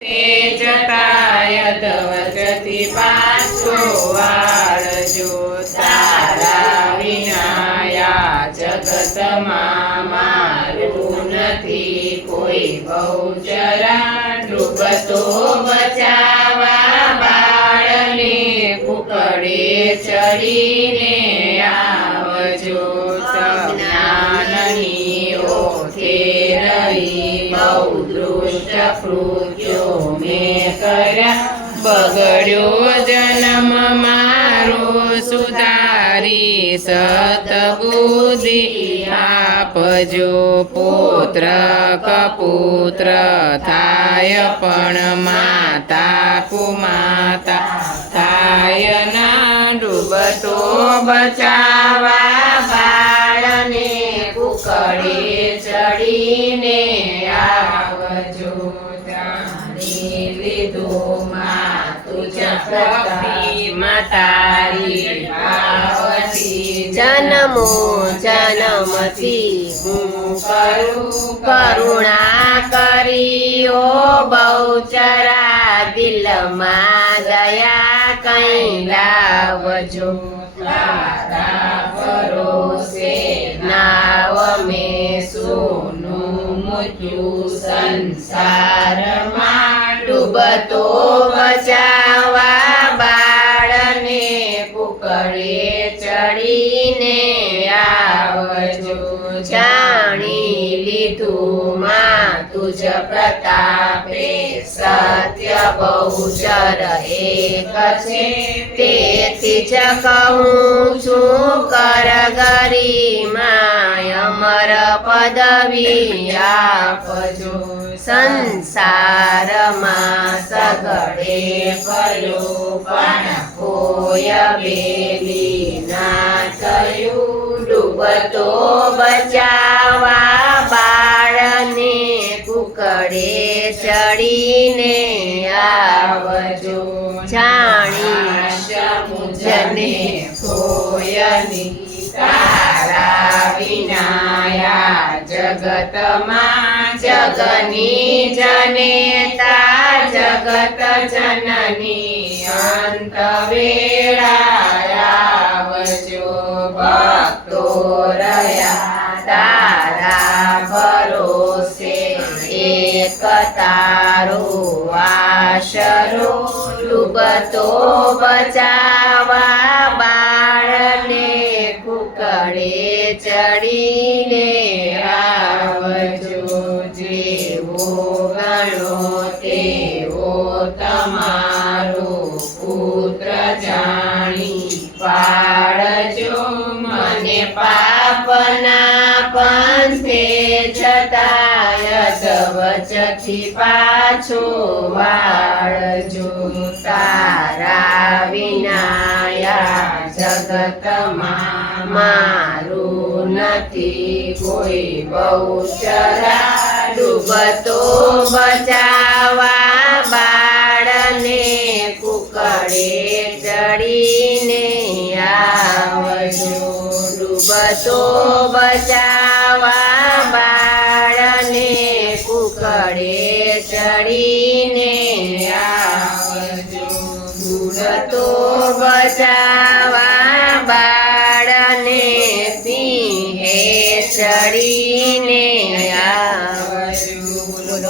જતાયત વચથી પાછો વાળજો તારા વિનાયા જગતમાં મારું નથી કોઈ બહુચરા ડૂબતો બચાવા બાળને કુકડે ચડીને આવજો જ્ઞાનની ઓથે રહી બહુ દૃષ્ટ કૃત્યો મેં કર્યા બગડ્યો જન્મ મારો સુધારી સતબુદ્ધિ આપજો પુત્ર કપુત્ર થાય પણ માતા કુમાતા થાય ના ડૂબતો બચાવા બાળને કુકડે ચડીને આવજો તારી જન્મો જન્મથી હું કરું કરુણા કરીઓ બહુચરા દિલમાં દયા કઈ લાવજો તારા ભરોસે નાવ મેં સોનું મૂક્યું સંસારમાં ડૂબતો બચાવા બાળને કુકડે ચડીને આવજો જાણી લીધું માં તુજ પ્રતાપે સત્ય બહુચર એક છે તેથી જ કહું છું કર ગરિમા અમર પદવી આપજો સંસારમાં સગડે કર્યો પણ કોઈ બેલી ના થયું ડૂબતો બચાવા બાળને કુકડે ચડીને આવજો જાણી મુજને કોયની તારા વિનાયા જગતમાં જગની જનેતા જગત જનની અંત વેળાયાવજો ભક્તો રહ્યા તારા ભરોસે એક તારો આશરો ડૂબતો બચાવા બાળને કુકડે ચડીને આવજો જેવો ગણો તેવો તમારો પુત્ર જાણી પાડજો મને પાપના પંથે જતાયત વચથી પાછો વાળજો તારા વિનાયા જગતમાં મારું નથી કોઈ બહુચરા ડૂબતો બચાવા બાળને કુકડે ચડીને આવજો ડૂબતો બચાવા બાળને કુકડે ચડીને આવજો ડૂબતો બચાવા